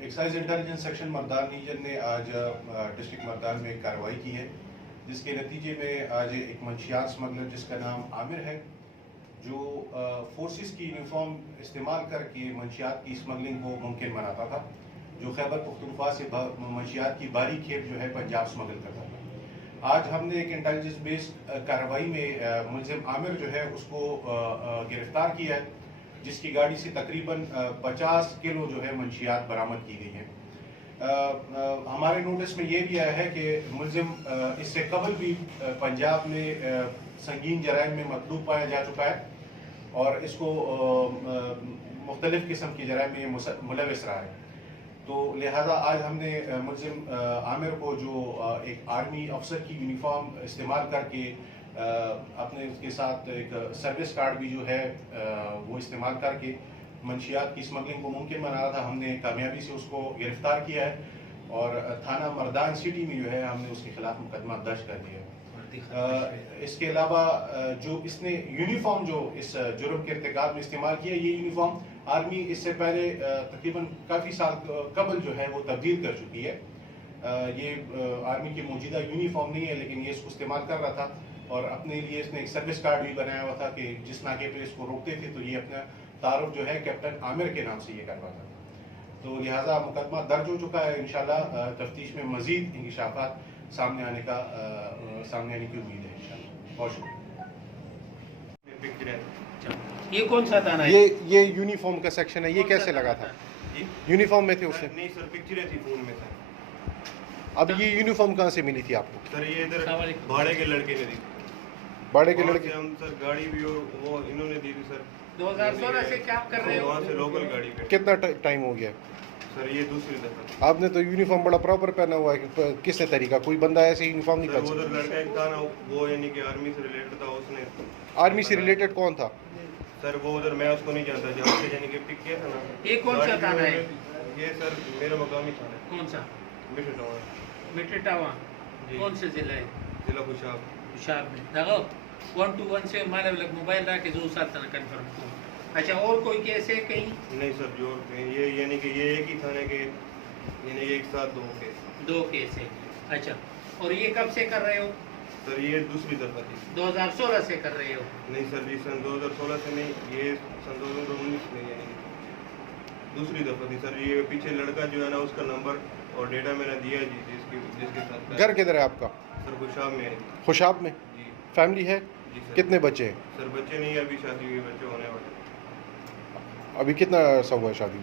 Excise intelligence section Mardan region ने आज district Mardan में एक कार्रवाई की है, जिसके नतीजे में आज एक मंशियात स्मगलर जिसका नाम आमिर है, जो फोर्सेस की यूनिफॉर्म इस्तेमाल करके मंशियात की स्मगलिंग को मुमकिन बनाता था, जो खैबर पख्तूनख्वा से मंशियात की बारी खेप जो है पंजाब स्मगल करता था। आज हमने एक इंटेलिजेंस बेस्ड कार्रवाई में मुलजिम आमिर जो है उसको गिरफ्तार किया है, जिसकी गाड़ी से तकरीबन 50 किलो जो है मंशियात बरामद की गई हैं। हमारे नोटिस में ये भी आया है कि मुलजिम इससे कबल भी पंजाब में संगीन जराइम में मतलूब पाया जा चुका है और इसको मुख्तलिफ किस्म की जराइम में मुलविस रहा है। तो लिहाजा आज हमने मुलजिम आमिर को, जो एक आर्मी अफसर की यूनिफॉर्म इस्तेमाल करके अपने उसके साथ एक सर्विस कार्ड भी जो है वो इस्तेमाल करके मंशियात की स्मगलिंग को मुमकिन बना रहा था, हमने कामयाबी से उसको गिरफ्तार किया है और थाना मर्दान सिटी में जो है हमने उसके खिलाफ मुकदमा दर्ज कर दिया है। इसके अलावा जो इसने यूनिफॉर्म जो इस जुर्म के इर्तिकाब में इस्तेमाल किया, ये यूनिफॉर्म आर्मी इससे पहले तकरीबन काफ़ी साल कबल जो है वो तब्दील कर चुकी है। ये आर्मी की मौजूदा यूनिफॉर्म नहीं है, लेकिन ये इसको इस्तेमाल कर रहा था और अपने लिए इसने एक सर्विस कार्ड भी बनाया हुआ था कि जिस नाके पे इसको रोकते थे तो ये अपना तारुफ जो है कैप्टन आमिर के नाम से ये करवाता था। तो लिहाजा मुकदमा दर्ज हो चुका है। इंशाल्लाह तफ्तीश में मजीद इंकशाफात सामने आने की उम्मीद है इंशाल्लाह। बहुत शुक्रिया। ये कौन सा थाना है? ये यूनिफॉर्म का सेक्शन है। ये कैसे लगा था? यूनिफॉर्म में थे उससे? नहीं सर, पिक्चरें थी फोन में सर। अब ये यूनिफॉर्म कहाँ से मिली थी आपको? सर ये इधर भाड़े के लड़के ने दी। भाड़े के लड़के? हम सर गाड़ी भी और वो इन्होंने दी थी सर। 2016 से क्या कर रहे हो? वहाँ से लोकल गाड़ी पे। कितना टाइम हो गया सर? ये दूसरी दफा। आपने तो यूनिफॉर्म बड़ा प्रॉपर पहना हुआ है, किसने तरीका? कोई बंदा ऐसे यूनिफॉर्म नहीं सर पहन उधर लड़का एक था ना, वो यानी कि आर्मी से रिलेटेड था, उसने। आर्मी से रिलेटेड कौन था? सर वो उधर मैं उसको नहीं जानता, जहाँ से यानी कि पिक किया था ना। ये कौन सा थाना है? ये सर मेरा मकामी थाना है। कौन सा? मिठटावा। कौन से जिला है? जिला खुशाब। खुशाब में देखो 121 से हमारे लग मोबाइल रहा के जो साथ ना कंफर्म को। अच्छा, और कोई केस है कहीं? नहीं सर, जो ये यानी कि ये एक ही थाने के, यानी एक साथ दो केस है। अच्छा, और ये कब से कर रहे हो? सर ये दूसरी दफा थी। 2016 से कर रहे हो? नहीं सर, ये सन 2016 से नहीं, ये सन 2019 में यानी दूसरी दफा थी सर। ये पीछे लड़का जो है ना, उसका नंबर और डेटा मैंने दिया जी, जिसके साथ। घर किधर है आपका? सर खुशाब में है। खुशाब में? जी। फैमिली है? जी सर। कितने बच्चे हैं? सर बच्चे नहीं, अभी शादी हुई, बच्चे होने वाले। अभी कितना अर्सा हुआ है शादी?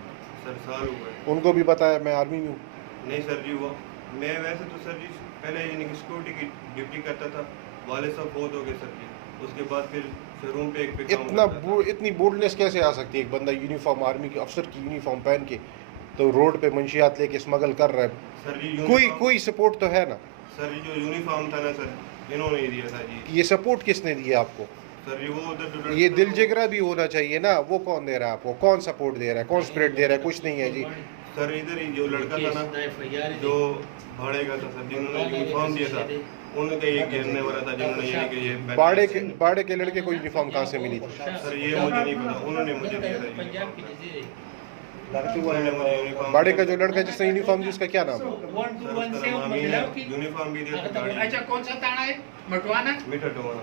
सर साल हुआ है। उनको भी बताया मैं आर्मी में हूँ? नहीं सर जी, वो मैं वैसे तो सर जी पहले यानी कि सिक्योरिटी की ड्यूटी करता था, वाले सब बहुत हो गए सर जी। उसके बाद फिर शोरूम पे इतनी बोल्डनेस कैसे आ सकती है? एक बंदा यूनिफॉर्म, आर्मी के अफसर की यूनिफॉर्म पहन के तो रोड पे मंशियात लेके स्मगल कर रहा है। सर जी कोई सपोर्ट तो है ना? सर जी जो यूनिफॉर्म था ना सर, इन्होंने ही दिया था जी। ये सपोर्ट किसने दिया आपको? सर जी वो उधर ये दिल जिगरा भी होना चाहिए ना। वो कौन दे रहा है आपको? कौन सपोर्ट दे रहा है? कौन स्प्रेड दे रहा है? कुछ नहीं है जी। सर इधर ही जो लड़का था ना, जो भाड़े का था सर, जिन्होंने यूनिफॉर्म दिया था, उनके एक गिरने वाला था, जिन्होंने यानी कि ये बाड़े के लड़के को यूनिफॉर्म कहाँ से मिली थी? सर ये मुझे नहीं पता, उन्होंने मुझे दिया था। बाड़े का जो लड़का जिसने यूनिफॉर्म दी, उसका क्या नाम है? यूनिफॉर्म भी दिया। अच्छा, कौन सा थाना है? मटवाना? मिठटावा।